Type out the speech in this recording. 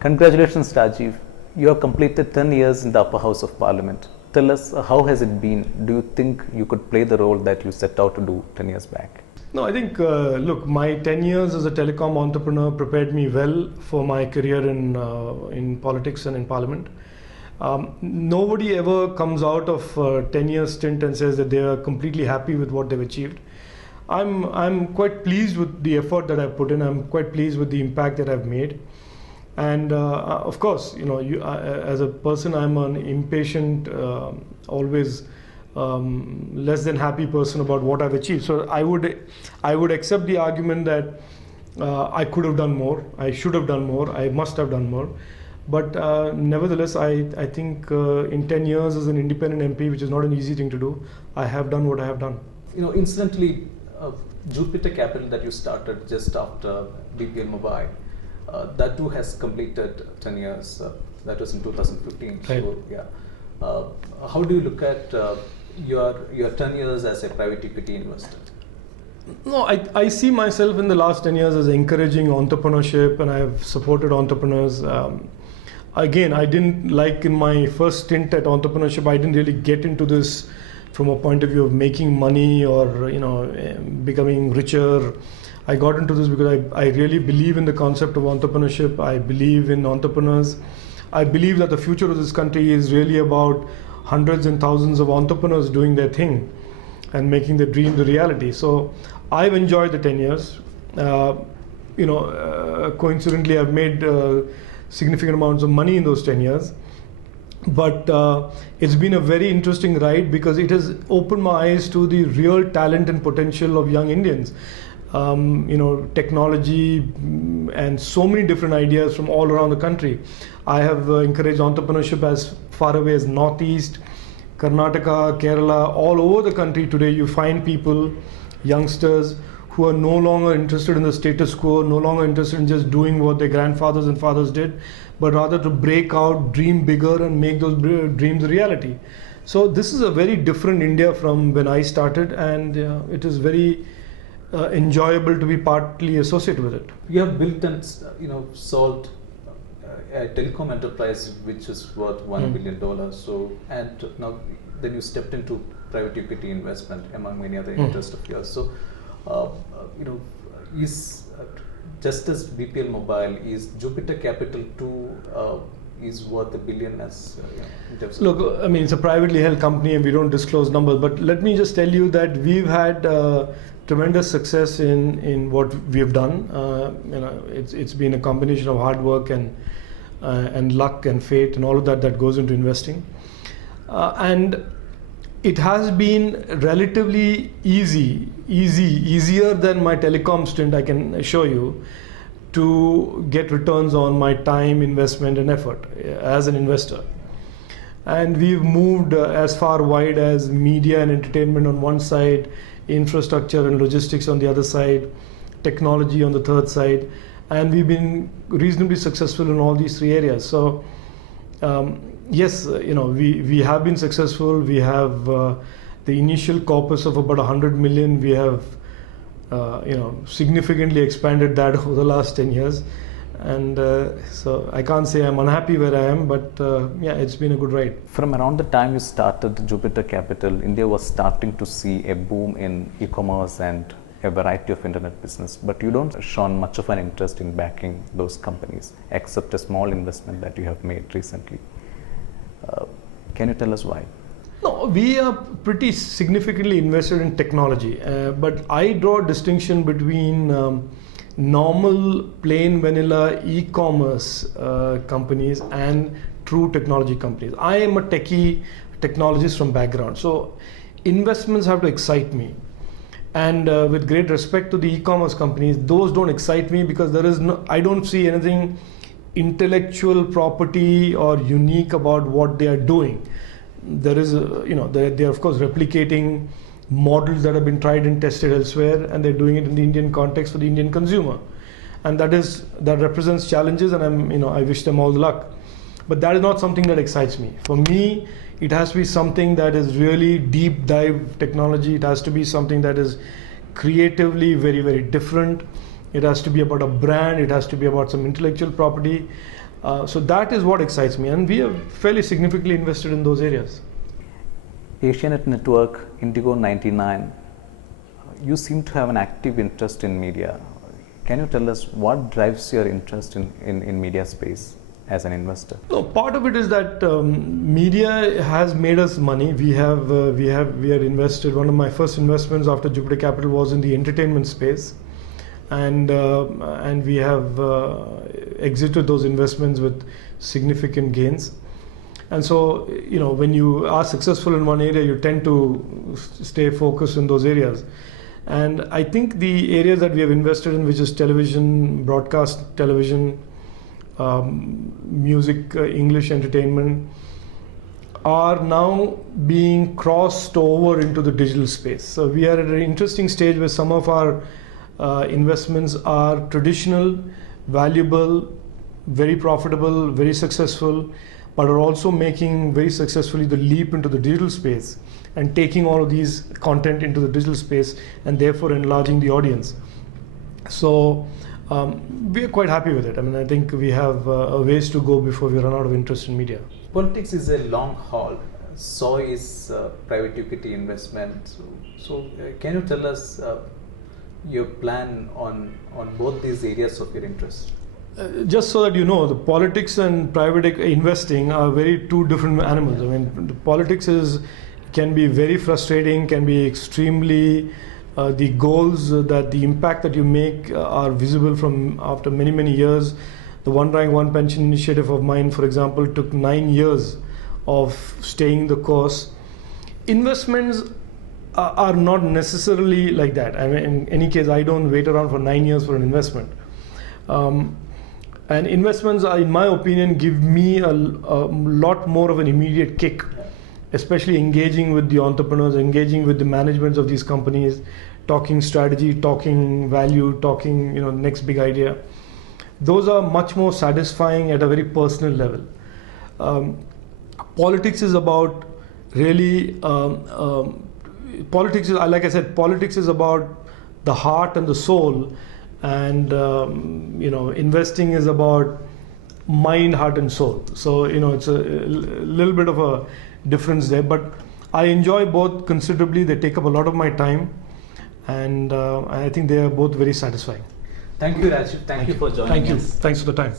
Congratulations, Rajeev. You have completed 10 years in the upper house of parliament. Tell us, how has it been? Do you think you could play the role that you set out to do 10 years back? No, I think, look, my 10 years as a telecom entrepreneur prepared me well for my career in politics and in parliament. Nobody ever comes out of a 10-year stint and says that they are completely happy with what they've achieved. I'm quite pleased with the effort that I've put in. I'm quite pleased with the impact that I've made. And of course, as a person, I'm an impatient, always less than happy person about what I've achieved. So I would accept the argument that I could have done more, I should have done more, I must have done more. But nevertheless, I think in 10 years as an independent MP, which is not an easy thing to do, I have done what I have done. Incidentally, Jupiter Capital that you started just after BPL Mobile, that too has completed 10 years. That was in 2015. Right. So, yeah. How do you look at your 10 years as a private equity investor? No, I see myself in the last 10 years as encouraging entrepreneurship, and I have supported entrepreneurs. Again, I didn't, like in my first stint at entrepreneurship, I didn't really get into this from a point of view of making money or becoming richer. I got into this because I really believe in the concept of entrepreneurship. I believe in entrepreneurs. I believe that the future of this country is really about hundreds and thousands of entrepreneurs doing their thing and making their dreams a reality. So I've enjoyed the 10 years. Coincidentally, I've made significant amounts of money in those 10 years. But it's been a very interesting ride because it has opened my eyes to the real talent and potential of young Indians. Technology and so many different ideas from all around the country. I have encouraged entrepreneurship as far away as Northeast, Karnataka, Kerala, all over the country. Today you find people, youngsters, who are no longer interested in the status quo, no longer interested in just doing what their grandfathers and fathers did, but rather to break out, dream bigger and make those dreams a reality. So this is a very different India from when I started, and it is very enjoyable to be partly associated with it. You have built and solved a telecom enterprise which is worth $1 billion. So, and now then you stepped into private equity investment among many other interests of yours. So, is just as BPL Mobile, is Jupiter Capital too is worth $1 billion as Look, I mean, it's a privately held company and we don't disclose numbers, but let me just tell you that we've had tremendous success in what we have done. It's been a combination of hard work and luck and fate and all of that goes into investing. And it has been relatively easier than my telecom stint, I can assure you, to get returns on my time, investment and effort as an investor. And we've moved as far wide as media and entertainment on one side, infrastructure and logistics on the other side, technology on the third side, and we've been reasonably successful in all these three areas. So yes, we have been successful. We have the initial corpus of about 100 million. We have significantly expanded that over the last 10 years. And so I can't say I'm unhappy where I am, but yeah, it's been a good ride. From around the time you started Jupiter Capital, India was starting to see a boom in e-commerce and a variety of internet business, but you don't shown much of an interest in backing those companies, except a small investment that you have made recently. Can you tell us why? No, we are pretty significantly invested in technology, but I draw a distinction between normal, plain vanilla e-commerce companies and true technology companies. I am a technologist from background, so investments have to excite me. And with great respect to the e-commerce companies, those don't excite me because I don't see anything intellectual property or unique about what they are doing. There is, they are of course replicating models that have been tried and tested elsewhere, and they're doing it in the Indian context for the Indian consumer, and that represents challenges, and I wish them all the luck. But that is not something that excites me. For me, it has to be something that is really deep dive technology. It has to be something that is creatively very, very different. It has to be about a brand. It has to be about some intellectual property. So that is what excites me, and we are fairly significantly invested in those areas. Asianet Network, Indigo 99, you seem to have an active interest in media. Can you tell us what drives your interest in media space as an investor? No, part of it is that media has made us money. We are invested. One of my first investments after Jupiter Capital was in the entertainment space, and we have exited those investments with significant gains. And so, when you are successful in one area, you tend to stay focused in those areas. And I think the areas that we have invested in, which is television, broadcast television, music, English entertainment, are now being crossed over into the digital space. So we are at an interesting stage where some of our investments are traditional, valuable, very profitable, very successful, but are also making very successfully the leap into the digital space and taking all of these content into the digital space and therefore enlarging the audience. So we are quite happy with it. I mean, I think we have a ways to go before we run out of interest in media. Politics is a long haul. So is private equity investment. So can you tell us your plan on both these areas of your interest? Just so that you know, the politics and private investing are very two different animals. I mean, the politics can be very frustrating, can be extremely, the goals, the impact that you make are visible from after many, many years. The One Rank, One Pension initiative of mine, for example, took 9 years of staying the course. Investments are not necessarily like that. I mean, in any case, I don't wait around for 9 years for an investment. And investments, in my opinion, give me a lot more of an immediate kick, especially engaging with the entrepreneurs, engaging with the managements of these companies, talking strategy, talking value, talking next big idea. Those are much more satisfying at a very personal level. Politics is about really, politics is, like I said, politics is about the heart and the soul. And investing is about mind, heart, and soul. So it's a little bit of a difference there. But I enjoy both considerably. They take up a lot of my time, and I think they are both very satisfying. Thank you, Rajeev. Thank you for joining us. Thanks for the time.